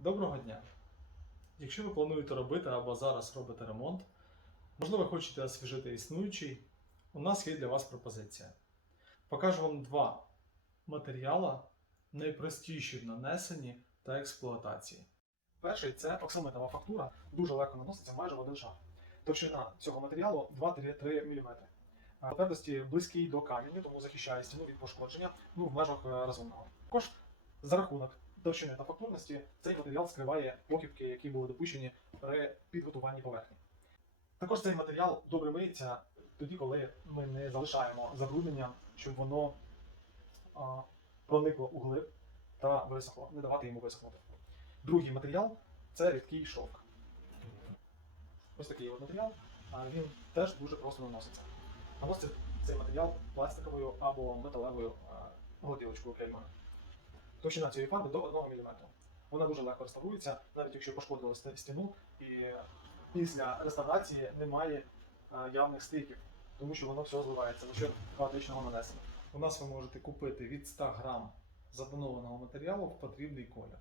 Доброго дня! Якщо ви плануєте робити або зараз робите ремонт, можливо, хочете освіжити існуючий, у нас є для вас пропозиція. Покажу вам два матеріали, найпростіші в нанесенні та експлуатації. Перший це оксамитова фактура, дуже легко наноситься майже в один шар. Товщина цього матеріалу 2-3 мм. Твердості близький до каменю, тому захищає стіну від пошкодження ну, в межах е, розумного. Також за рахунок товщини та фактурності цей матеріал скриває похибки, які були допущені при підготуванні поверхні. Також цей матеріал добре миється тоді, коли ми не залишаємо забруднення, щоб воно а, проникло у глиб та висохло, не давати йому висохнути. Другий матеріал це рідкий шовк. Ось такий от матеріал, а він теж дуже просто наноситься. Наноситься цей матеріал пластиковою або металевою гладілочкою клеймою. Товщина цієї фарби до 1 мм. Вона дуже легко реставрується, навіть якщо пошкодили стіну, і після реставрації немає явних стиків, тому що воно все зливається лише хаотичного нанесення. У нас ви можете купити від 100 грам затонованого матеріалу в потрібний колір.